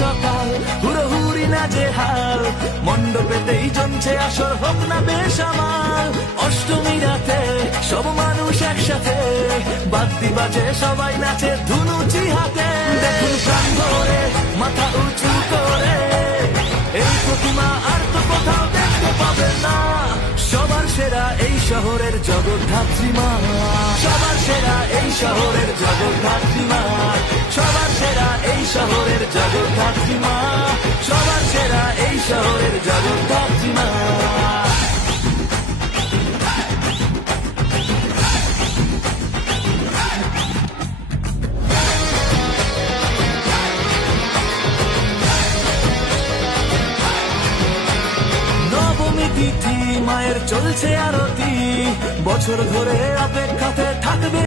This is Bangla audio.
সকাল, হুড়োহুড়ি না যে হাল, মণ্ডপেতেই জমছে আসর, হোক না বেসামাল। অষ্টমী রাতে সব মানুষ একসাথে, বাদ্যি বাজে সবাই নাচে ধুনুচি হাতে। দেখুন প্রাণ ভরে মাথা উঁচু করে, এই প্রতিমা আর তো কোথাও দেখতে পাবে না। সবার সেরা এই শহরের জগদ্ধাত্রী মা, সবার সেরা এই শহরের জগদ্ধাত্রী মা, সবার সেরা এই শহরের জগদ্ধাত্রী মা, সবার সেরা এই শহরের জগদ্ধাত্রী মা। নবমী তিথি মায়ের চলছে আরতি, বছর ধরে অপেক্ষাতে থাকবে